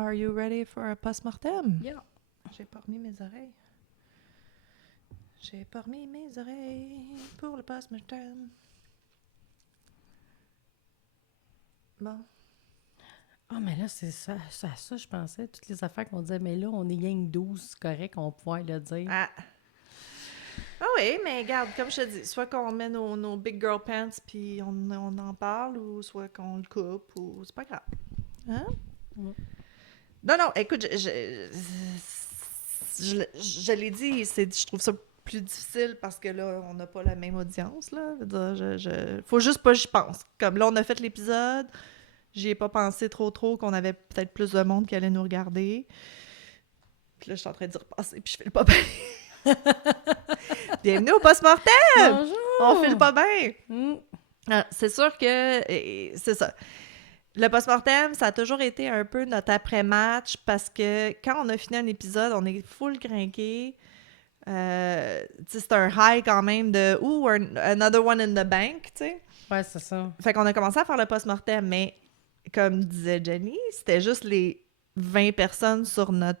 Are you ready for a post-mortem? Yeah. J'ai pas remis mes oreilles. J'ai pas remis mes oreilles pour le post-mortem. Bon. Ah, mais là, c'est ça, je pensais. Toutes les affaires qu'on disait, mais là, on est gang 12, c'est correct, on pourrait le dire. Ah oui, mais regarde, comme je te dis, soit qu'on met nos big girl pants puis on en parle, ou soit qu'on le coupe, ou c'est pas grave. Hein? Mm. Non, écoute, je l'ai dit, je trouve ça plus difficile parce que là, on n'a pas la même audience, là. Faut juste pas que j'y pense. Comme là, on a fait l'épisode, j'y ai pas pensé trop, qu'on avait peut-être plus de monde qui allait nous regarder. Puis là, je suis en train d'y repasser, puis je file pas bien. Bienvenue au post-mortem! Bonjour! On file pas bien! Mm. C'est sûr que c'est ça. Le post-mortem, ça a toujours été un peu notre après-match parce que quand on a fini un épisode, on est full crinqué. C'est un high quand même de « Ooh, another one in the bank », tu sais. Ouais, c'est ça. Fait qu'on a commencé à faire le post-mortem, mais comme disait Jenny, c'était juste les 20 personnes sur notre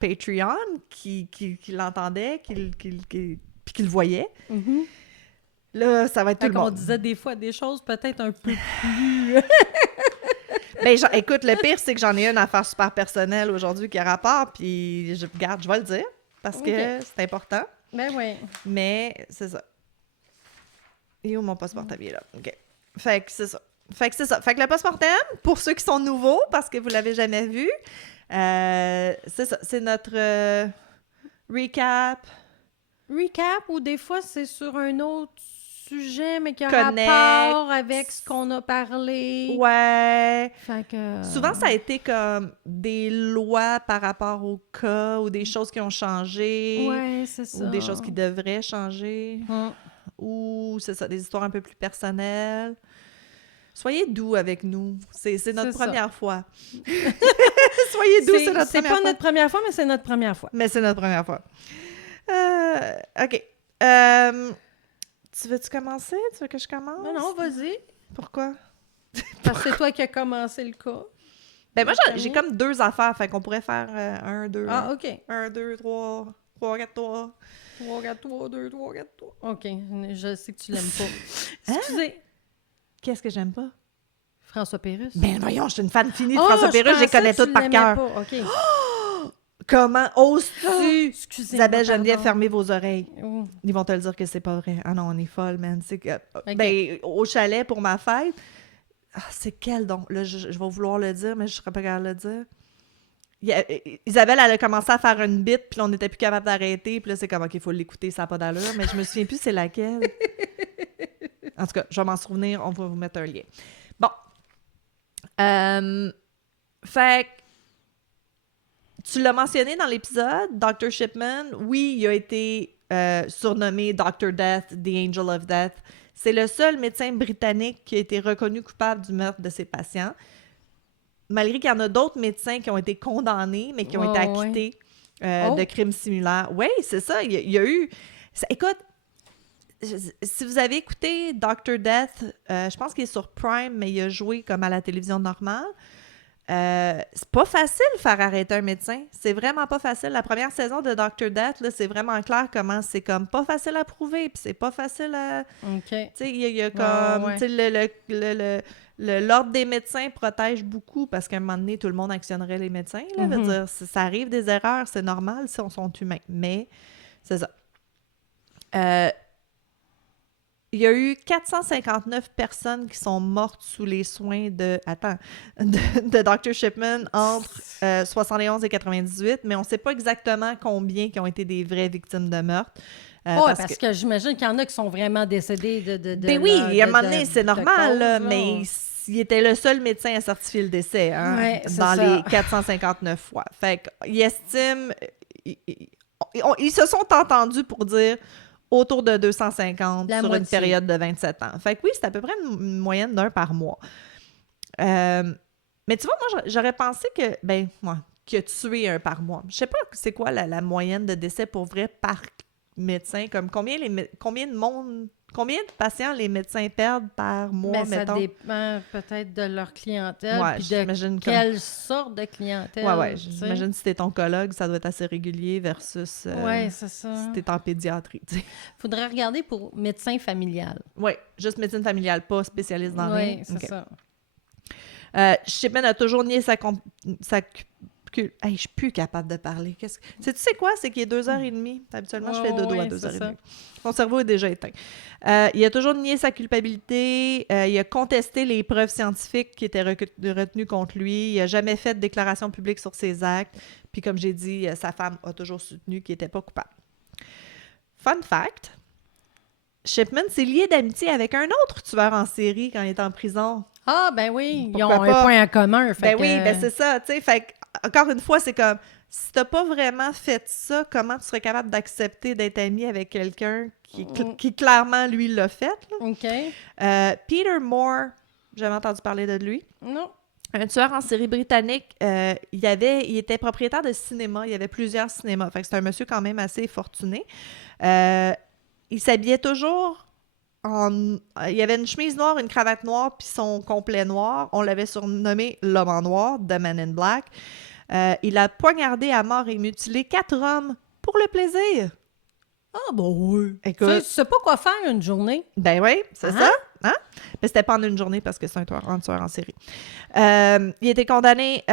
Patreon qui l'entendaient, puis qui le voyaient. Mm-hmm. Là, ça va être tout le On monde. disait des fois des choses peut-être un peu plus... Ben, écoute, le pire, c'est que j'en ai une affaire super personnelle aujourd'hui qui a rapport, puis je vais le dire, parce que c'est important. Ben oui. Mais c'est ça. Et où mon post-mortem est là? OK. Fait que c'est ça. Fait que le post-mortem, pour ceux qui sont nouveaux, parce que vous l'avez jamais vu, c'est ça. C'est notre recap. Recap, ou des fois, c'est sur un autre sujet, mais qui a Connect. rapport avec ce qu'on a parlé. Ouais. Fait que... Souvent, ça a été comme des lois par rapport au cas ou des choses qui ont changé. Ouais, c'est ça. Ou des choses qui devraient changer. Ou, c'est ça, des histoires un peu plus personnelles. Soyez doux avec nous. C'est notre première fois. Soyez doux, c'est notre première fois. C'est pas notre première fois, mais c'est notre première fois. Mais c'est notre première fois. OK. Tu veux-tu commencer? Tu veux que je commence? Non, vas-y. Pourquoi? Parce que c'est toi qui as commencé le cas. Ben moi, j'ai comme 2 affaires, fait qu'on pourrait faire 1, 2... Ah, OK. 1, 2, 3, 3, 4, 3. 3, 4, 3, 2, 3, 4, 3. OK, je sais que tu l'aimes pas. Excusez. Qu'est-ce que j'aime pas? François Pérusse. Ben voyons, je suis une fan finie de François Pérusse, je les connais toutes par cœur. OK. Comment oses-tu? Excusez-moi, Isabelle Geneviève, pardon. fermez vos oreilles. Oh. Ils vont te le dire que c'est pas vrai. Ah non, on est folle, man. C'est que... OK. Ben, au chalet pour ma fête... Ah, c'est quel donc? Là, je vais vouloir le dire, mais je serais pas capable de le dire. Isabelle, elle a commencé à faire une bite, puis on n'était plus capable d'arrêter. Puis là, c'est comme, OK, il faut l'écouter, ça n'a pas d'allure. Mais je me souviens plus c'est laquelle. En tout cas, je vais m'en souvenir. On va vous mettre un lien. Bon. Fait que tu l'as mentionné dans l'épisode, Dr. Shipman, oui, il a été surnommé Dr. Death, The Angel of Death. C'est le seul médecin britannique qui a été reconnu coupable du meurtre de ses patients. Malgré qu'il y en a d'autres médecins qui ont été condamnés, mais qui ont été acquittés de crimes similaires. Oui, c'est ça. Il y a eu... Écoute, si vous avez écouté Dr. Death, je pense qu'il est sur Prime, mais il a joué comme à la télévision normale. C'est pas facile de faire arrêter un médecin. C'est vraiment pas facile. La première saison de Dr. Death, là, c'est vraiment clair comment c'est comme pas facile à prouver, puis c'est pas facile à... OK. Tu sais, il y a comme... Tu sais, l'ordre des médecins protège beaucoup parce qu'à un moment donné, tout le monde actionnerait les médecins. Là, veut dire, ça arrive des erreurs, c'est normal si on sont humains. Mais c'est ça. Il y a eu 459 personnes qui sont mortes sous les soins de Dr. Shipman entre 71 et 98, mais on ne sait pas exactement combien qui ont été des vraies victimes de meurtre. parce que j'imagine qu'il y en a qui sont vraiment décédés de ben oui, à un moment donné, c'est normal, là, mais il était le seul médecin à certifier le décès dans les 459 fois. Fait qu'il estime... Ils se sont entendus pour dire... autour de 250 sur une période de 27 ans. Fait que oui, c'est à peu près une moyenne d'1 par mois. Mais tu vois, moi, j'aurais pensé que, qu'il a tué 1 par mois. Je sais pas c'est quoi la moyenne de décès pour vrai par médecin, comme combien de monde Combien de patients les médecins perdent par mois, Ben, ça mettons? dépend peut-être de leur clientèle, Ouais, puis de j'imagine quelle sorte de clientèle. Ouais, tu sais. j'imagine si t'es oncologue, ça doit être assez régulier versus Ouais, c'est ça. si t'es en pédiatrie, tu sais. Faudrait regarder pour médecin familial. Ouais, juste médecine familiale, pas spécialiste dans rien. Oui, c'est Ok. ça. Shipman a toujours nié Hey, je suis plus capable de parler. Tu sais quoi? C'est qu'il est 2h30. Habituellement, je fais dodo à Ouais, c'est 2h30. ça. Mon cerveau est déjà éteint. Il a toujours nié sa culpabilité. Il a contesté les preuves scientifiques qui étaient retenues contre lui. Il n'a jamais fait de déclaration publique sur ses actes. Puis comme j'ai dit, sa femme a toujours soutenu qu'il n'était pas coupable. Fun fact, Shipman s'est lié d'amitié avec un autre tueur en série quand il était en prison. Ah, ben oui, ils Pourquoi ont pas? un point en commun. Fait Ben oui, que- ben c'est ça, tu sais. Fait que, encore une fois, c'est comme, si t'as pas vraiment fait ça, comment tu serais capable d'accepter d'être ami avec quelqu'un qui clairement, lui, l'a fait? Là? OK. Peter Moore, j'avais entendu parler de lui. Non. Un tueur en série britannique, il était propriétaire de cinéma, il y avait plusieurs cinémas. Fait que c'est un monsieur quand même assez fortuné. Il s'habillait toujours il y avait une chemise noire, une cravate noire, puis son complet noir. On l'avait surnommé l'homme en noir, The Man in Black. Il a poignardé à mort et mutilé 4 hommes pour le plaisir. Ah, bon, oui. Écoute, Tu sais pas quoi faire une journée. ben oui, c'est Hein? ça. Hein? Mais c'était pas en une journée parce que c'est un tueur en série. Il était condamné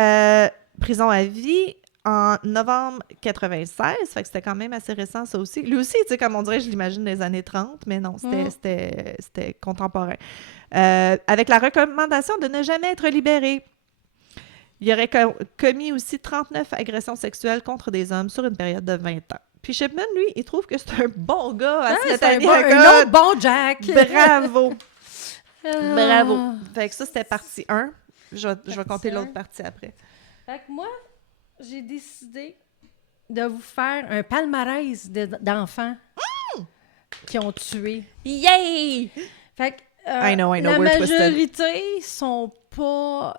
prison à vie en novembre 96. Fait que c'était quand même assez récent, ça aussi. Lui aussi, tu sais, comme on dirait, je l'imagine des années 30, mais non, c'était contemporain. Avec la recommandation de ne jamais être libéré. Il aurait commis aussi 39 agressions sexuelles contre des hommes sur une période de 20 ans. Puis Shipman, lui, il trouve que c'est un bon gars à se mettre c'est un, ami bon- avec un autre bon Jack. Bravo! Ah. Bravo! Fait que ça, c'était partie 1. Je vais Partie compter un. l'autre partie après. Fait que moi, j'ai décidé de vous faire un palmarès d'enfants qui ont tué. Yay! Fait que I know, la we're twisted. majorité sont pas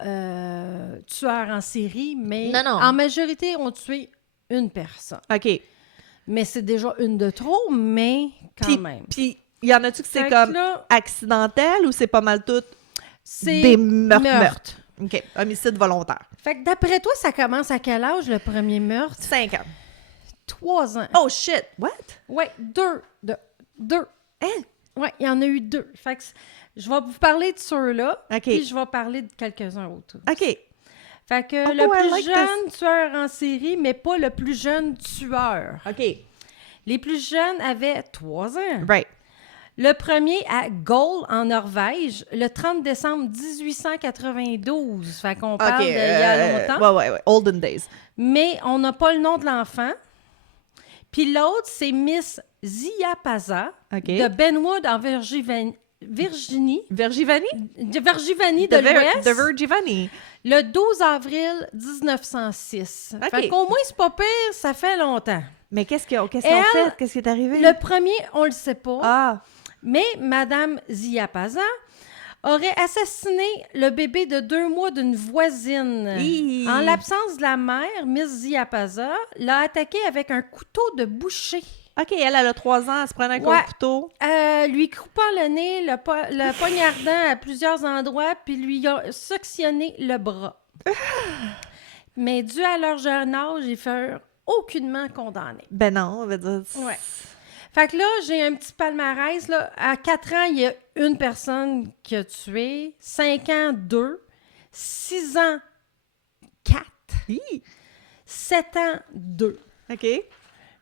tueurs en série, mais Non, non. en majorité ont tué une personne. OK. Mais c'est déjà une de trop, mais quand même. Puis, il y en a-tu que c'est Fait que comme là, accidentel ou c'est pas mal tout c'est des meurtres? meurtre. OK. Homicide volontaire. Fait que d'après toi, ça commence à quel âge le premier meurtre? 5 ans. 3 ans. Oh shit! What? Ouais, 2. Deux. Hein? Ouais, il y en a eu 2. Fait que je vais vous parler de ceux-là, OK. puis je vais parler de quelques-uns autres. OK. Fait que Oh, le I plus like jeune tueur en série, mais pas le plus jeune tueur. OK. Les plus jeunes avaient 3 ans. Right. Le premier à Gol, en Norvège, le 30 décembre 1892. Fait qu'on parle d'il y a longtemps. Ouais. Olden days. Mais on n'a pas le nom de l'enfant. Puis l'autre, c'est Miss Ziapaza OK. de Benwood, en Virginie. Vergivani? Virginie de l'Ouest. De Vergivani. Le 12 avril 1906. OK. Fait qu'au moins, c'est pas pire, ça fait longtemps. Mais qu'est-ce qu'ils ont Elle, fait? Qu'est-ce qui est arrivé? Le premier, on le sait pas, Ah! mais Madame Ziapaza aurait assassiné le bébé de 2 mois d'une voisine. Hi. En l'absence de la mère, Miss Ziapaza l'a attaqué avec un couteau de boucher. OK, elle a 3 ans, elle se prenait un Ouais. couteau. Lui coupant le nez, le poignardant à plusieurs endroits, puis lui a sectionné le bras. Mais dû à leur jeune âge, ils furent aucunement condamnés. Ben non, on va dire... Ouais. Fait que là, j'ai un petit palmarès. Là. À 4 ans, il y a une personne qui a tué. 5 ans, 2. 6 ans, 4. Hi. 7 ans, 2. OK.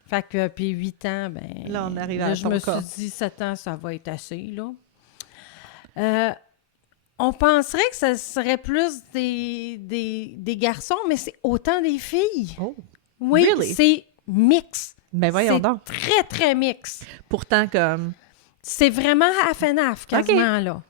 Fait que, puis 8 ans, ben... Là, on arrive à là, je ton me cas. suis dit, 7 ans, ça va être assez, là. On penserait que ça serait plus des garçons, mais c'est autant des filles. Oh. Oui, Really? c'est mix. Ben voyons C'est donc. très, très mix. Pourtant, comme... C'est vraiment half and half, quasiment, là.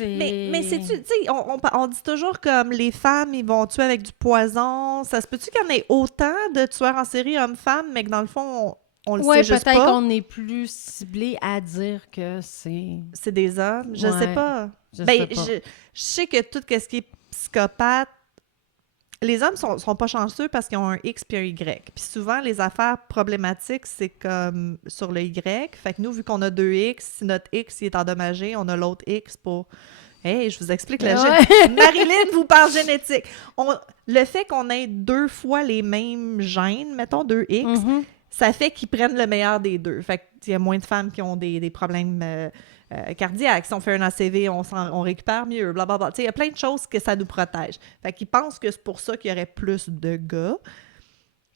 Mais sais-tu, tu sais, on dit toujours comme les femmes, ils vont tuer avec du poison. Ça se peut-tu qu'il y en ait autant de tueurs en série hommes-femmes, mais que dans le fond, on le sait juste peut-être pas? qu'on est plus ciblé à dire que c'est... C'est des hommes? Je Ouais. sais pas. Je Ben, sais pas. je sais que tout ce qui est psychopathe, les hommes sont pas chanceux parce qu'ils ont un X puis un Y. Puis souvent, les affaires problématiques, c'est comme sur le Y. Fait que nous, vu qu'on a 2 X, si notre X il est endommagé, on a l'autre X pour... Hey, je vous explique le gène. Marilyn vous parle génétique. Le fait qu'on ait 2 fois les mêmes gènes, mettons 2 X, ça fait qu'ils prennent le meilleur des deux. Fait qu'il y a moins de femmes qui ont des problèmes cardiaques. Si on fait un ACV, on récupère mieux, blablabla. Il y a plein de choses que ça nous protège. Fait qu'ils pensent que c'est pour ça qu'il y aurait plus de gars.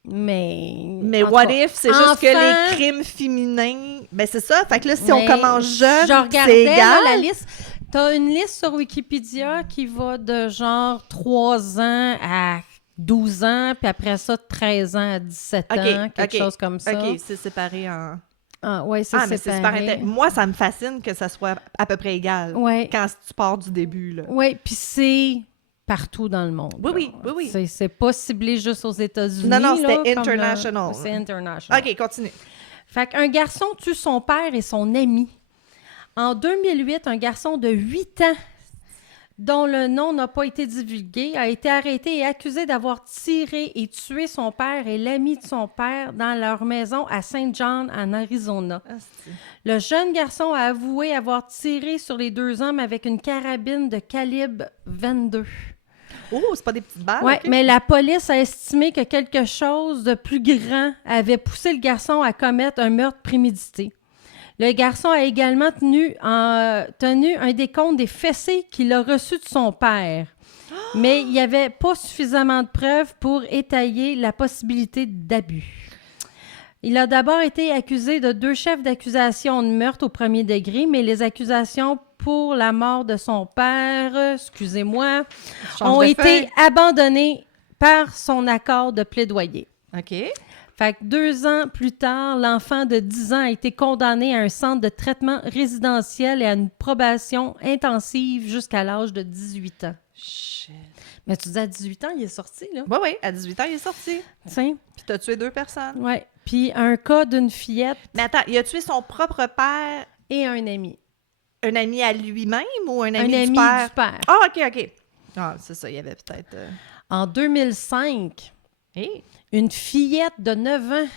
Mais what if, c'est juste que les crimes féminins... Ben c'est ça. Fait que là, si on commence jeune, c'est égal. Là, la liste. T'as une liste sur Wikipédia qui va de genre 3 ans à 12 ans, puis après ça, 13 ans à 17 ans, quelque chose comme ça. OK, c'est séparé en... Ah, oui, c'est mais c'est super intéressant. Moi, ça me fascine que ça soit à peu près égal quand tu pars du début. Oui, puis c'est partout dans le monde. Oui. C'est pas ciblé juste aux États-Unis. Non, c'était international. C'est international. OK, continue. Fait qu'un garçon tue son père et son ami. En 2008, un garçon de 8 ans, dont le nom n'a pas été divulgué, a été arrêté et accusé d'avoir tiré et tué son père et l'ami de son père dans leur maison à Saint John, en Arizona. Le jeune garçon a avoué avoir tiré sur les 2 hommes avec une carabine de calibre 22. Oh, c'est pas des petites balles? Oui, okay. Mais la police a estimé que quelque chose de plus grand avait poussé le garçon à commettre un meurtre prémédité. Le garçon a également tenu un décompte des fessées qu'il a reçues de son père. Mais il n'y avait pas suffisamment de preuves pour étayer la possibilité d'abus. Il a d'abord été accusé de 2 chefs d'accusation de meurtre au premier degré, mais les accusations pour la mort de son père, ont été abandonnées par son accord de plaidoyer. OK. Fait que 2 ans plus tard, l'enfant de 10 ans a été condamné à un centre de traitement résidentiel et à une probation intensive jusqu'à l'âge de 18 ans. Shit. Mais tu dis à 18 ans, il est sorti, là? Oui, à 18 ans, il est sorti. Tiens. Puis t'as tué 2 personnes. Oui. Puis un cas d'une fillette. Mais attends, il a tué son propre père... Et un ami. Un ami à lui-même ou un ami du père? Du père. Ah, OK. Ah, c'est ça, il y avait peut-être... En 2005... Hey. Une fillette de 9 ans,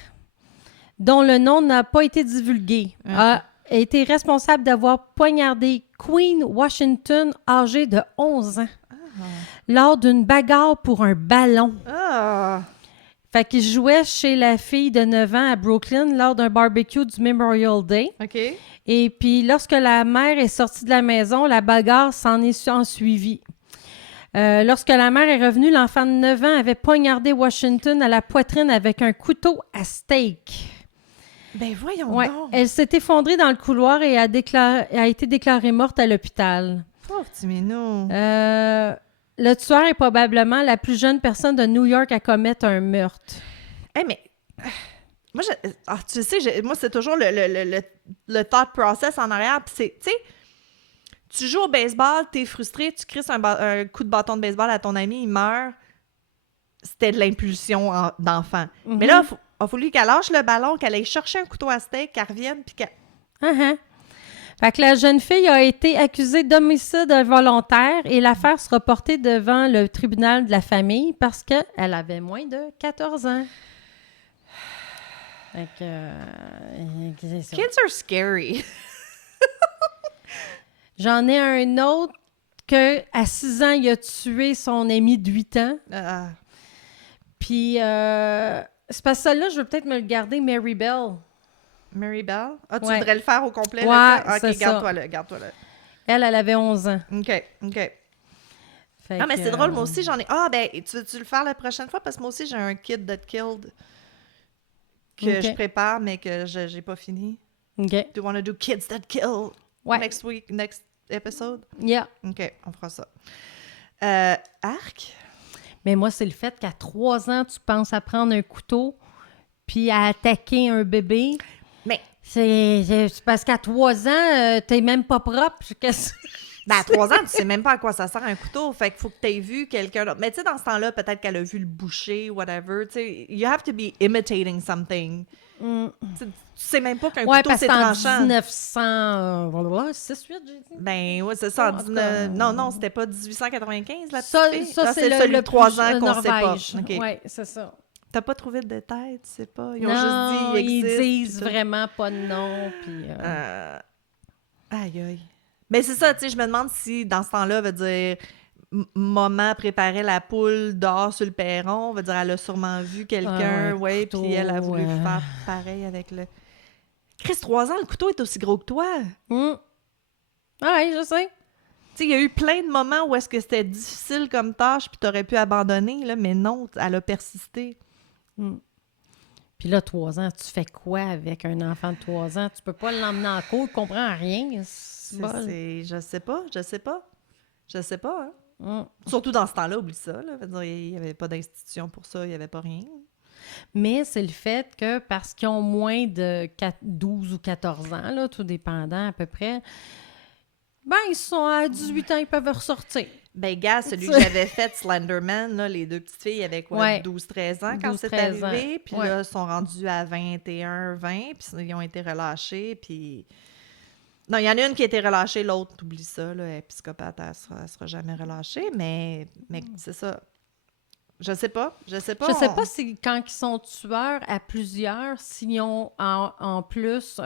dont le nom n'a pas été divulgué, a été responsable d'avoir poignardé Queen Washington, âgée de 11 ans, lors d'une bagarre pour un ballon. Fait qu'il jouait chez la fille de 9 ans à Brooklyn lors d'un barbecue du Memorial Day. OK. Et puis, lorsque la mère est sortie de la maison, la bagarre s'en est ensuivie. Lorsque la mère est revenue, l'enfant de 9 ans avait poignardé Washington à la poitrine avec un couteau à steak. Ben voyons donc! Elle s'est effondrée dans le couloir et a été déclarée morte à l'hôpital. Pauvre petit minou! Le tueur est probablement la plus jeune personne de New York à commettre un meurtre. Mais... Moi, tu sais, moi, c'est toujours le thought process en arrière. Puis c'est, tu sais... Tu joues au baseball, t'es frustré, tu crisses un coup de bâton de baseball à ton ami, il meurt. C'était de l'impulsion d'enfant. Mm-hmm. Mais là, il a fallu qu'elle lâche le ballon, qu'elle aille chercher un couteau à steak, qu'elle revienne, puis qu'elle... Fait que la jeune fille a été accusée d'homicide involontaire et l'affaire sera portée devant le tribunal de la famille parce qu'elle avait moins de 14 ans. Fait que... Kids are scary. J'en ai un autre que à 6 ans, il a tué son ami de 8 ans. Puis, c'est parce que celle-là, je veux peut-être me le garder, Mary Bell. Mary Bell? Ah, tu voudrais le faire au complet? Ouais, OK, garde-toi-le. Elle avait 11 ans. OK. Mais c'est drôle, moi aussi, j'en ai... tu veux-tu le faire la prochaine fois? Parce que moi aussi, j'ai un kid that killed que je prépare, mais que j'ai pas fini. OK. Do you want to do kids that kill? Ouais. Next episode? Yeah. OK, on fera ça. Arc? Mais moi, c'est le fait qu'à 3 ans, tu penses à prendre un couteau puis à attaquer un bébé. Mais... C'est parce qu'à 3 ans, t'es même pas propre. Ben, à 3 ans, tu sais même pas à quoi ça sert un couteau. Fait qu'il faut que tu aies vu quelqu'un d'autre. Mais tu sais, dans ce temps-là, peut-être qu'elle a vu le boucher, whatever. Tu sais, you have to be imitating something. Mm. Tu sais même pas qu'un Ouais, couteau, parce c'est que en tranchant. 1900... 6-8, j'ai dit? Ben, ouais, c'est ça. En tout cas, Non, c'était pas 1895, la petite Ça, fille. ça Ah, c'est celui le de 3 plus ans qu'on sait pas. Norvège. OK. Ouais, c'est ça. T'as pas trouvé de détails, tu sais pas. Ils ont Non, juste dit il ils existe. disent puis tout. vraiment pas de nom, puis... Aïe, aïe. Mais c'est ça, tu sais, je me demande si dans ce temps-là, veut dire, maman préparait la poule dehors sur le perron, veut dire, elle a sûrement vu quelqu'un, ouais, couteau, puis elle a voulu faire pareil avec le. Chris, 3 ans, le couteau est aussi gros que toi. Ouais, je sais. Tu sais, il y a eu plein de moments où est-ce que c'était difficile comme tâche, puis t'aurais pu abandonner, là, mais non, elle a persisté. Puis là, 3 ans, tu fais quoi avec un enfant de 3 ans? Tu peux pas l'emmener en cours, il comprend rien. C'est bol. Je sais pas. Je sais pas, hein. Mm. Surtout dans ce temps-là, oublie ça, là. Veut dire, il n'y avait pas d'institution pour ça, il n'y avait pas rien. Mais c'est le fait que parce qu'ils ont moins de 12 ou 14 ans, là, tout dépendant à peu près, ben, ils sont à 18 ans, ils peuvent ressortir. Ben, gars, celui que j'avais fait, Slenderman, là, les deux petites filles avaient quoi, Ouais. 12-13 ans quand 12, c'est 13 ans. arrivé. Puis Ouais. là, ils sont rendus à 21-20, puis ils ont été relâchés, puis... Non, il y en a une qui a été relâchée, l'autre, oublie ça, là, elle est psychopathe, elle sera jamais relâchée, mais c'est ça. Je sais pas. Je sais pas si quand ils sont tueurs à plusieurs, s'ils ont en plus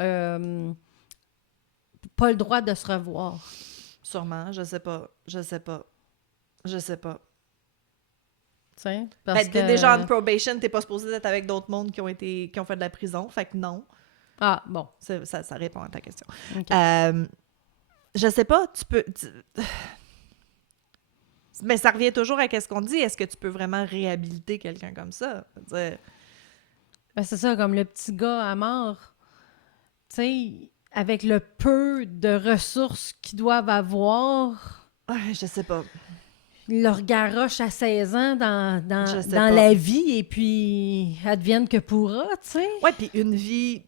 pas le droit de se revoir. Sûrement, je sais pas. Tu sais, Ben, parce que... déjà, en probation, t'es pas supposé être avec d'autres mondes qui ont fait de la prison, fait que non. Ah, bon. Ça répond à ta question. Okay. Je sais pas, mais ça revient toujours à ce qu'on dit. Est-ce que tu peux vraiment réhabiliter quelqu'un comme ça? Ben, c'est ça, comme le petit gars à mort. Tu sais, avec le peu de ressources qu'ils doivent avoir... Je sais pas. Ils leur garochent à 16 ans dans pas. la vie et puis advienne que pourra, tu sais. Ouais, puis une vie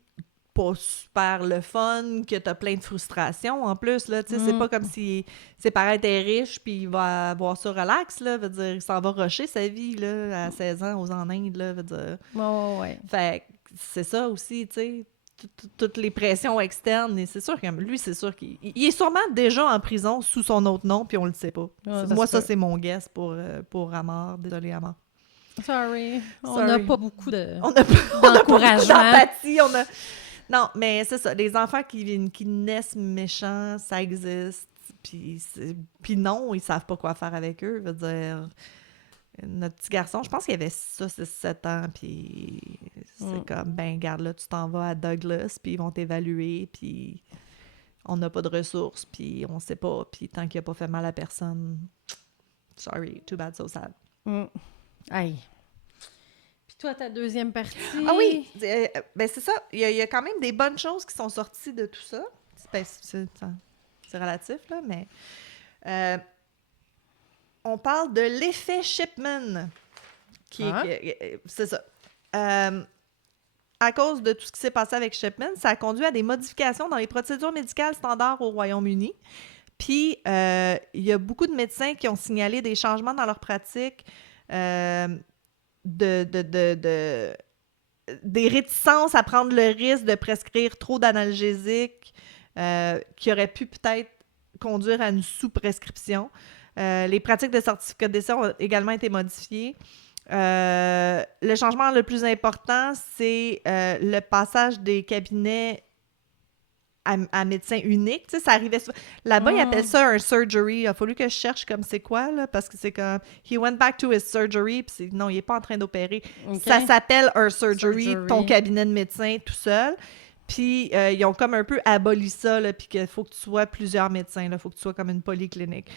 pas super le fun, que t'as plein de frustration en plus, là, tu sais, c'est pas comme si ses parents étaient riches puis il va avoir ça relax, là, veut dire, il s'en va rusher sa vie, là, à 16 ans en Inde, là, veut dire. Ouais. Fait que c'est ça aussi, tu sais, toutes les pressions externes, et c'est sûr que lui, c'est sûr qu'il est sûrement déjà en prison sous son autre nom, puis on le sait pas. Moi, ça, c'est mon guess pour Amar. Désolé, Amar. Sorry. On n'a pas beaucoup d'encouragement. D'empathie. Non, mais c'est ça. Les enfants qui naissent méchants, ça existe. Puis non, ils savent pas quoi faire avec eux. Je veux dire, notre petit garçon, je pense qu'il avait ça, 7 ans, puis c'est comme, ben, garde là, tu t'en vas à Douglas, puis ils vont t'évaluer, puis on n'a pas de ressources, puis on sait pas, puis tant qu'il a pas fait mal à personne, sorry, too bad, so sad. Aïe. Puis toi, ta deuxième partie? Ah oui! Ben c'est ça. Il y a quand même des bonnes choses qui sont sorties de tout ça. C'est relatif, là, mais... on parle de l'effet Shipman. C'est ça. À cause de tout ce qui s'est passé avec Shipman, ça a conduit à des modifications dans les procédures médicales standards au Royaume-Uni. Puis, il y a beaucoup de médecins qui ont signalé des changements dans leur pratique, des réticences à prendre le risque de prescrire trop d'analgésiques qui auraient pu peut-être conduire à une sous-prescription. Les pratiques de certificat de décès ont également été modifiées. Le changement le plus important, c'est le passage des cabinets à médecin unique. Tu sais, ça arrivait là-bas, ils appellent ça un surgery. Il a fallu que je cherche comme c'est quoi, là, parce que c'est comme « he went back to his surgery », puis non, il n'est pas en train d'opérer. Okay. Ça s'appelle un surgery, ton cabinet de médecin tout seul. Puis ils ont comme un peu aboli ça, là, puis qu'il faut que tu sois plusieurs médecins, il faut que tu sois comme une polyclinique.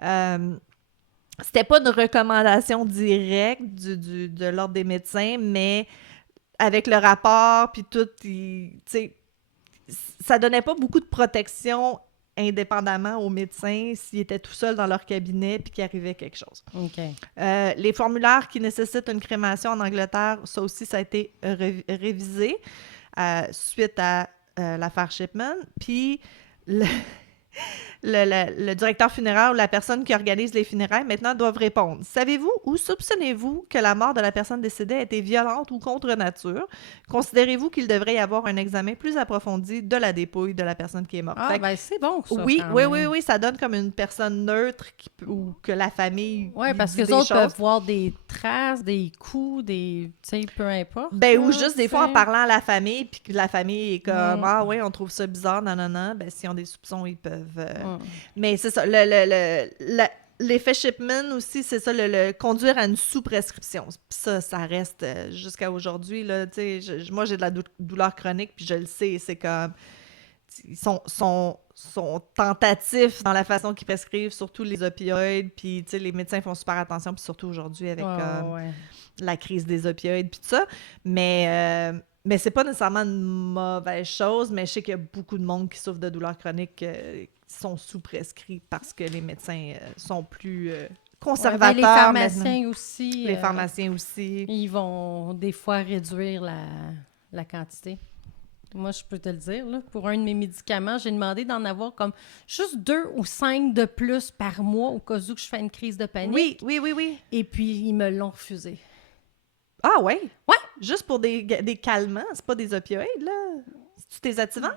C'était pas une recommandation directe de l'ordre des médecins, mais avec le rapport, puis tout, tu sais, ça donnait pas beaucoup de protection indépendamment aux médecins s'ils étaient tout seuls dans leur cabinet puis qu'il arrivait quelque chose. Okay. Les formulaires qui nécessitent une crémation en Angleterre, ça aussi, ça a été révisé suite à l'affaire Shipman. Puis le directeur funéraire ou la personne qui organise les funérailles maintenant doivent répondre. Savez-vous ou soupçonnez-vous que la mort de la personne décédée a été violente ou contre nature? Considérez-vous qu'il devrait y avoir un examen plus approfondi de la dépouille de la personne qui est morte? Ah, ben c'est bon, ça, oui, quand oui, même. oui, oui, ça donne comme une personne neutre ou que la famille Oui, parce que les autres peuvent voir des traces, des coups, tu sais, peu importe. Ben, là, ou juste des fois en t'sais. parlant à la famille, puis que la famille est comme ah oui, on trouve ça bizarre, non, non, non. Ben, s'ils ont des soupçons, ils peuvent. Mais c'est ça. L'effet Shipman aussi, c'est ça, le conduire à une sous-prescription. Puis ça reste jusqu'à aujourd'hui. Là, moi, j'ai de la douleur chronique, puis je le sais, c'est comme. Ils sont tentatifs dans la façon qu'ils prescrivent, surtout les opioïdes, puis les médecins font super attention, puis surtout aujourd'hui avec la crise des opioïdes, puis tout ça. Mais c'est pas nécessairement une mauvaise chose, mais je sais qu'il y a beaucoup de monde qui souffre de douleurs chroniques qui sont sous-prescrits parce que les médecins sont plus conservateurs. Les pharmaciens aussi. Les pharmaciens aussi. Ils vont des fois réduire la quantité. Moi, je peux te le dire, là, pour un de mes médicaments, j'ai demandé d'en avoir comme juste 2 ou 5 de plus par mois au cas où je fais une crise de panique. Oui. Et puis, ils me l'ont refusé. Ah ouais? Ouais! Juste pour des calmants, c'est pas des opioïdes, là? C'est-tu des activants?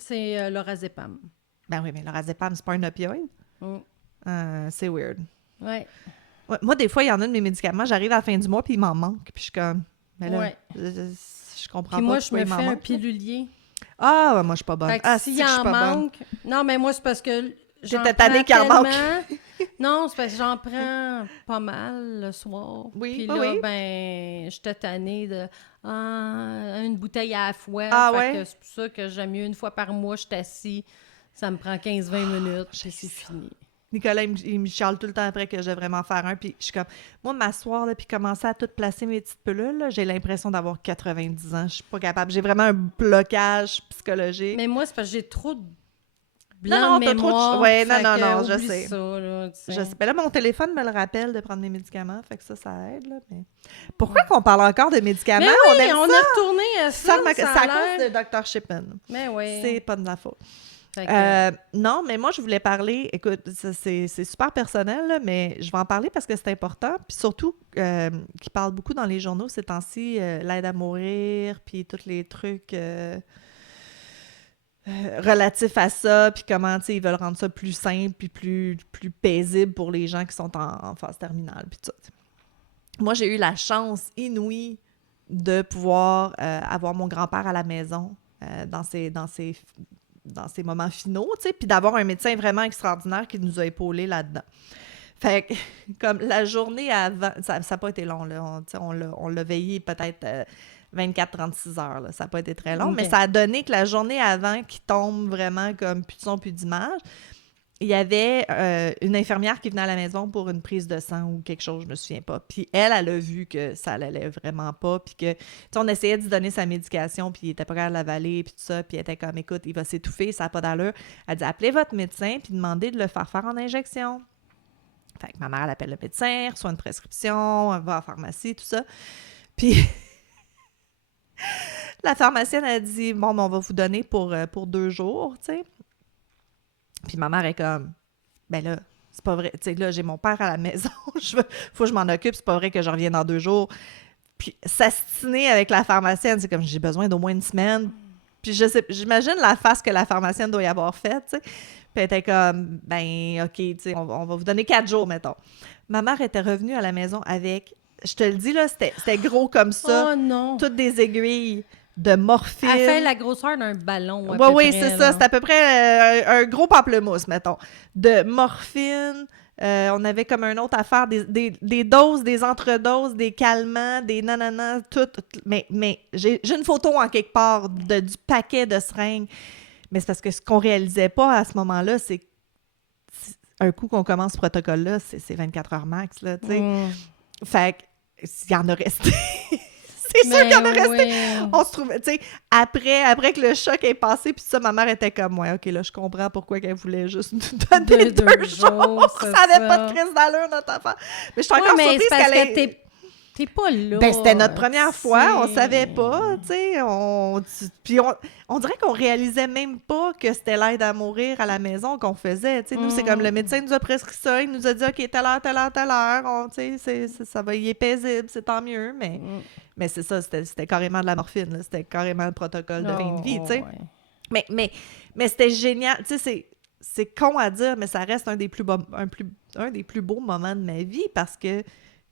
C'est l'orazépam. Ben oui, mais l'orazépam, c'est pas un opioïde. C'est weird. Ouais. Moi, des fois, il y en a de mes médicaments, j'arrive à la fin du mois, puis il m'en manque, puis je suis comme... Mais là, je comprends puis pas moi, je me fais un manque, pilulier. Ah, ouais, moi, je suis pas bonne. Fait que s'il en manque... Non, mais moi, c'est parce que j'étais tannée qu'il en manque. Non, c'est parce que j'en prends pas mal le soir. Oui, puis là, ben, j'étais tannée de une bouteille à la fois. Fait que c'est pour ça que j'aime mieux une fois par mois, je suis assis. Ça me prend 15-20 minutes, puis c'est fini. Nicolas, il me chiale tout le temps après que je vais vraiment faire un. Puis je suis comme, moi, m'asseoir, là, puis commencer à tout placer mes petites pilules, là, j'ai l'impression d'avoir 90 ans. Je suis pas capable. J'ai vraiment un blocage psychologique. Mais moi, c'est parce que j'ai trop de blanc de mémoire. Ouais, non, je sais. Ça, là, je sais. Ben là, mon téléphone me le rappelle de prendre mes médicaments, fait que ça aide, là. Mais... Pourquoi qu'on parle encore de médicaments? Mais oui, on a retourné à ça. C'est à cause de Dr. Shipman. Mais oui. C'est pas de ma faute. Que... non, mais moi, je voulais parler, écoute, c'est super personnel, là, mais je vais en parler parce que c'est important, puis surtout, qui parle beaucoup dans les journaux ces temps-ci, l'aide à mourir, puis tous les trucs relatifs à ça, puis comment, tu sais, ils veulent rendre ça plus simple, puis plus paisible pour les gens qui sont en phase terminale, puis tout ça. Moi, j'ai eu la chance inouïe de pouvoir avoir mon grand-père à la maison dans ces moments finaux, tu sais, puis d'avoir un médecin vraiment extraordinaire qui nous a épaulés là-dedans. Fait que, comme la journée avant, ça n'a pas été long, là, on l'a veillé peut-être 24-36 heures, là, ça n'a pas été très long, mais ça a donné que la journée avant qui tombe vraiment comme plus de son, plus d'image, il y avait une infirmière qui venait à la maison pour une prise de sang ou quelque chose, je me souviens pas. Puis elle a vu que ça allait vraiment pas, puis que, tu sais, on essayait de lui donner sa médication, puis il était pas capable de l'avaler, puis tout ça, puis elle était comme, écoute, il va s'étouffer, ça n'a pas d'allure. Elle dit, appelez votre médecin, puis demandez de le faire en injection. Fait que ma mère, elle appelle le médecin, reçoit une prescription, elle va à la pharmacie, tout ça. Puis la pharmacienne a dit, bon, on va vous donner pour 2 jours, tu sais. Puis ma mère est comme, ben là, c'est pas vrai. Tu sais, là, j'ai mon père à la maison. Faut que je m'en occupe. C'est pas vrai que je revienne dans 2 jours. Puis s'astiner avec la pharmacienne, c'est comme, j'ai besoin d'au moins une semaine. Puis j'imagine la face que la pharmacienne doit y avoir faite, tu sais. Puis elle était comme, ben, OK, tu sais, on va vous donner 4 jours, mettons. Ma mère était revenue à la maison avec, je te le dis, là, c'était gros comme ça. Oh non! Toutes des aiguilles de morphine. Elle fait la grosseur d'un ballon. Oui, c'est ça. C'est à peu près un gros pamplemousse, mettons. De morphine. On avait comme une autre affaire, des doses, des entredoses, des calmants, des nananas, tout. Mais j'ai une photo en quelque part du paquet de seringues. Mais c'est parce que ce qu'on réalisait pas à ce moment-là, c'est un coup qu'on commence ce protocole-là, c'est 24 heures max, là, tu sais. Fait qu'il y en a resté. C'est sûr qu'il y en a resté. On se trouvait, tu sais, après que le choc est passé, puis ça, ma mère était comme, ouais, OK, là, je comprends pourquoi qu'elle voulait juste nous donner 2 jours. Ça n'avait pas de crise d'allure, notre affaire. Mais je suis encore surprise qu'elle ait... T'es pas là. Ben, c'était notre première fois, on c'est- savait pas, tu sais, puis on dirait qu'on réalisait même pas que c'était l'aide à mourir à la maison qu'on faisait, tu sais, nous, c'est comme le médecin nous a prescrit ça, il nous a dit, OK, telle heure, telle heure, telle heure, tu sais, ça va, il est paisible, c'est tant mieux, mais c'est ça, c'était carrément de la morphine, là, c'était carrément le protocole de fin de vie, tu sais. Ouais. Mais c'était génial, tu sais, c'est con à dire, mais ça reste un des plus beaux moments de ma vie parce que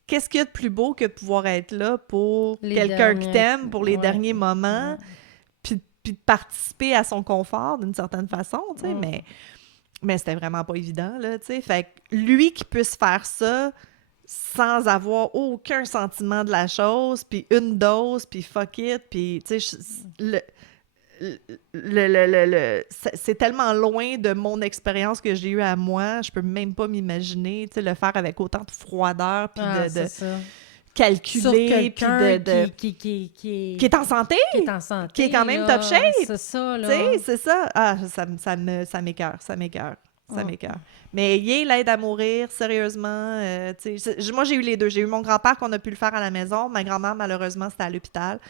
qu'est-ce qu'il y a de plus beau que de pouvoir être là pour quelqu'un qui t'aime, pour les derniers moments, puis de participer à son confort d'une certaine façon, tu sais, mais c'était vraiment pas évident, là, tu sais. Fait que lui qui puisse faire ça sans avoir aucun sentiment de la chose, puis une dose, puis fuck it, puis, tu sais, c'est tellement loin de mon expérience que j'ai eue à moi, je peux même pas m'imaginer, tu sais, le faire avec autant de froideur, puis de calculer, puis qui est en santé, qui est en santé, qui est quand même là, top shape. C'est ça, là. Tu sais, c'est ça. Ah, ça m'écoeure. Mais l'aide à mourir, sérieusement, tu sais, moi, j'ai eu les deux. J'ai eu mon grand-père qu'on a pu le faire à la maison. Ma grand-mère, malheureusement, c'était à l'hôpital.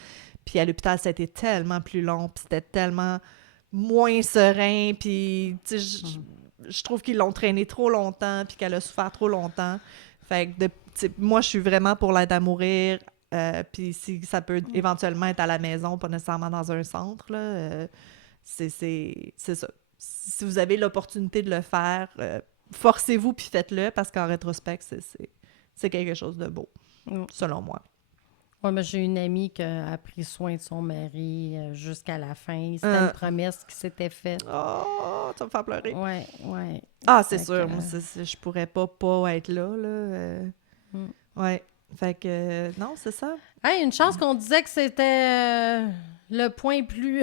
Puis à l'hôpital, ça a été tellement plus long, puis c'était tellement moins serein, puis tu sais, je trouve qu'ils l'ont traîné trop longtemps, puis qu'elle a souffert trop longtemps. Fait que moi, je suis vraiment pour l'aide à mourir, puis si ça peut éventuellement être à la maison, pas nécessairement dans un centre, là, c'est ça. Si vous avez l'opportunité de le faire, forcez-vous puis faites-le, parce qu'en rétrospect, c'est quelque chose de beau, selon moi. Oui, mais j'ai une amie qui a pris soin de son mari jusqu'à la fin. C'était une promesse qui s'était faite. Oh, ça me fait pleurer. Oui. Ah, c'est sûr. Moi, je pourrais pas être là. Ouais. Fait que, non, c'est ça. Hey, une chance qu'on disait que c'était le point plus...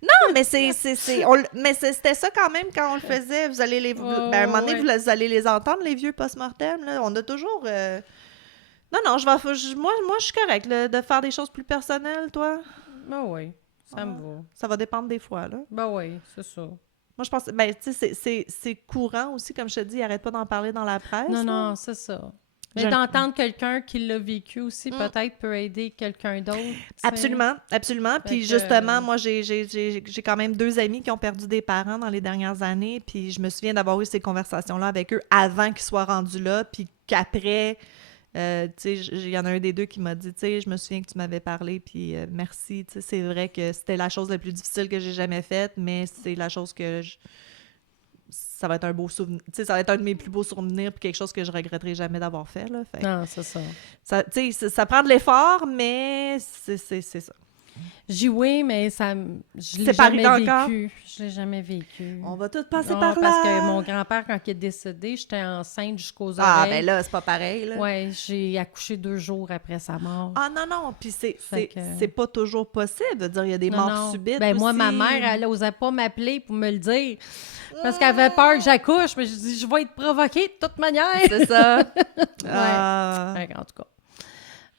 Non, mais c'était ça quand même quand on le faisait. Vous allez ben, à un moment donné, vous allez les entendre, les vieux post-mortem. Là. On a toujours... Non, moi, je suis correcte de faire des choses plus personnelles, toi. Ben oui, ça me va. Ça va dépendre des fois, là. Ben oui, c'est ça. Moi, je pense, ben, tu sais, c'est courant aussi, comme je te dis, ils n'arrêtent pas d'en parler dans la presse. Non, c'est ça. Mais d'entendre quelqu'un qui l'a vécu aussi, peut-être, peut aider quelqu'un d'autre. Absolument. Puis justement, moi, j'ai quand même 2 amis qui ont perdu des parents dans les dernières années, puis je me souviens d'avoir eu ces conversations-là avec eux avant qu'ils soient rendus là, puis qu'après... tu sais, il y en a un des deux qui m'a dit, tu sais, je me souviens que tu m'avais parlé, puis merci, tu sais, c'est vrai que c'était la chose la plus difficile que j'ai jamais faite, mais c'est la chose que ça va être un beau souvenir, tu sais, ça va être un de mes plus beaux souvenirs, puis quelque chose que je regretterai jamais d'avoir fait, là. Fait, non, c'est ça. Tu sais, ça prend de l'effort, mais c'est ça. J'y oui, mais je l'ai jamais vécu. Je l'ai jamais vécu. On va tous passer par là. Parce que mon grand-père, quand il est décédé, j'étais enceinte jusqu'aux oreilles. Ah, ben là, c'est pas pareil, là. Ouais, j'ai accouché 2 jours après sa mort. Ah non, puis c'est pas toujours possible. Je veux dire, il y a des morts subites ben aussi. moi, ma mère, elle n'osait pas m'appeler pour me le dire. Parce qu'elle avait peur que j'accouche, mais je dis, je vais être provoquée de toute manière. C'est ça. Ouais, en tout cas.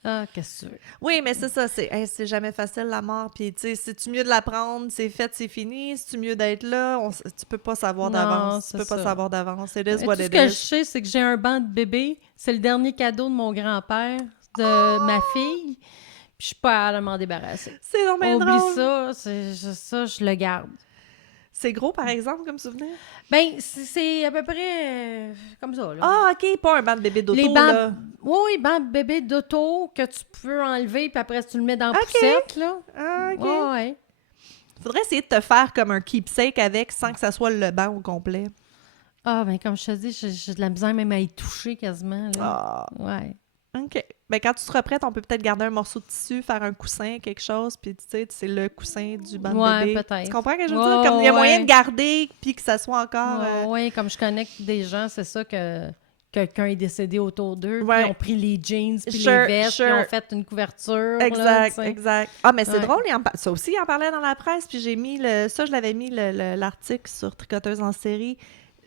Ah, qu'est-ce que tu veux? Oui, mais c'est ça, c'est jamais facile la mort, puis tu sais, c'est-tu mieux de l'apprendre, c'est fait, c'est fini, c'est-tu mieux d'être là, tu peux pas savoir d'avance, It is what it is. Tout ce que je sais, c'est que j'ai un banc de bébé, c'est le dernier cadeau de mon grand-père, de ma fille, puis je suis pas à m'en débarrasser. C'est donc bien drôle. Oublie ça, ça, je le garde. C'est gros, par exemple, comme souvenir? Ben, c'est à peu près comme ça, là. Ah, OK, pas un banc de bébé d'auto, là. Oui, banc de bébé d'auto que tu peux enlever, puis après, tu le mets dans la poussette, là. Ah, OK. Ouais. Faudrait essayer de te faire comme un keepsake avec, sans que ça soit le banc au complet. Ah, ben comme je te dis, j'ai de la misère même à y toucher quasiment, là. Ah. Ouais. OK. Ben, quand tu seras prête, on peut peut-être garder un morceau de tissu, faire un coussin, quelque chose, puis tu sais, c'est le coussin du banc de bébé. Peut-être. Tu comprends ce que je veux dire? Comme il y a moyen de garder, puis que ça soit encore... Oui, comme je connais des gens, c'est ça que quelqu'un est décédé autour d'eux, puis ils ont pris les jeans, puis les vestes, puis ils ont fait une couverture. Exact. Ah, mais c'est drôle, ça aussi, il en parlait dans la presse, puis j'ai mis je l'avais mis l'article sur Tricoteuse en série.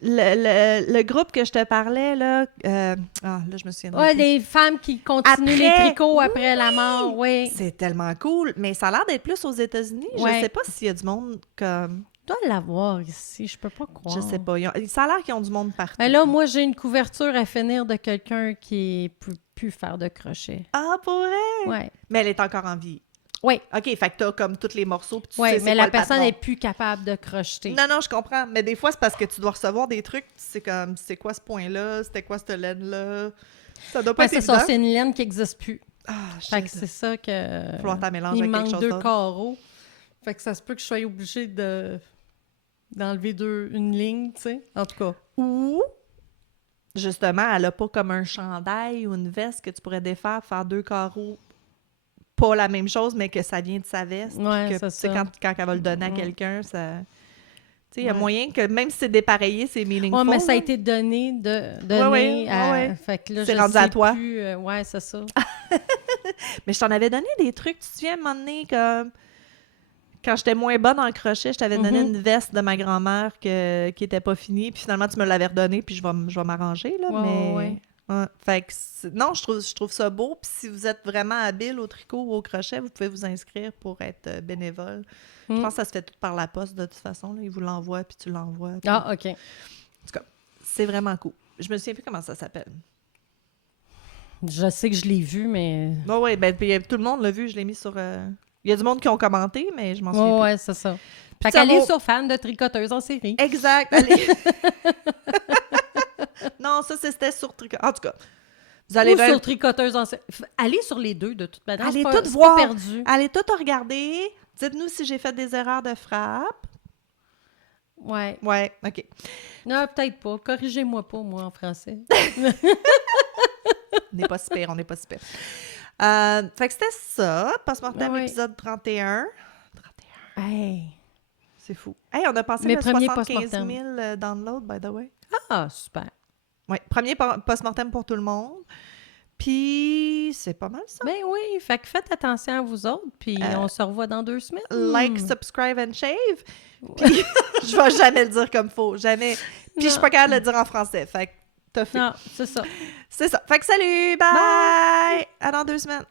Le groupe que je te parlais, là... là, je me souviens. Oui, les femmes qui continuent les tricots après la mort, oui. C'est tellement cool, mais ça a l'air d'être plus aux États-Unis. Je sais pas s'il y a du monde comme... Tu dois l'avoir ici, je peux pas croire. Je sais pas. Ça a l'air qu'ils ont du monde partout. Mais là, moi, j'ai une couverture à finir de quelqu'un qui est plus plus faire de crochet. Ah, pour vrai? Ouais. Mais elle est encore en vie. Oui. OK, fait que t'as comme tous les morceaux, puis tu Oui, sais c'est mais quoi la le personne patron. n'est plus capable de crocheter. Non, je comprends. Mais des fois, c'est parce que tu dois recevoir des trucs, c'est comme, c'est quoi ce point-là? C'était quoi cette laine-là? Ça doit pas Ouais, être c'est évident. ça, c'est une laine qui n'existe plus. Ah, Fait que shit. c'est ça que... Falloir t'en mélanger il avec quelque manque chose 2 d'autre. carreaux. Fait que ça se peut que je sois obligée d'enlever une ligne, tu sais. En tout cas. Ou, justement, elle a pas comme un chandail ou une veste que tu pourrais défaire, faire 2 carreaux, pas la même chose, mais que ça vient de sa veste. puis Ouais, que, c'est tu sais, ça. quand elle va le donner à Mm. quelqu'un, ça... Tu sais, il y a Ouais. moyen que, même si c'est dépareillé, c'est meaningful. Ouais, mais ça a là. été donné Ouais, à... ouais. Fait que là, C'est je rendu sais à toi. plus... ouais, c'est ça. Mais je t'en avais donné des trucs, tu te souviens, à un moment donné, comme... Quand j'étais moins bonne en crochet, je t'avais donné Mhm. une veste de ma grand-mère qui était pas finie, puis finalement, tu me l'avais redonnée, puis je vais m'arranger, là, Ouais, mais... ouais. Ouais. Fait que non, je trouve ça beau, puis si vous êtes vraiment habile au tricot ou au crochet, vous pouvez vous inscrire pour être bénévole. Je pense que ça se fait tout par la poste, de toute façon, là. Ils vous l'envoient, puis tu l'envoies. Puis... Ah, OK. En tout cas, c'est vraiment cool. Je me souviens plus comment ça s'appelle. Je sais que je l'ai vu, mais... Oui, ben, puis tout le monde l'a vu, je l'ai mis sur... Il y a du monde qui ont commenté, mais je m'en souviens Ouais, c'est ça. Fait ça qu'allez vaut- sur fan de tricoteuse en série. plus. Exact, allez! Non, ça, c'était sur tricot. En tout cas, vous allez Ou sur tricoteuse en série. Allez sur les deux, de toute manière. Allez c'est pas- toutes c'est voir. pas perdu. Allez tout regarder. Dites-nous si j'ai fait des erreurs de frappe. Ouais. Ouais, OK. Non, peut-être pas. Corrigez-moi pas, moi, en français. On n'est pas super, on n'est pas super. Fait que c'était ça. Post-mortem Ouais. épisode 31. 31. Hey. C'est fou. Hey, on a passé Mes le premiers 75 post-mortem. 000 downloads, by the way. Ah, super. Oui, premier post-mortem pour tout le monde. Puis, c'est pas mal ça. Ben oui, fait que faites attention à vous autres, puis on se revoit dans 2 semaines. Like, subscribe and shave. Puis, je vais jamais le dire comme faut. Jamais. Puis, je suis pas capable de le dire en français. Fait que, t'as fait. Non, c'est ça. C'est ça. Fait que salut, bye! À dans 2 semaines.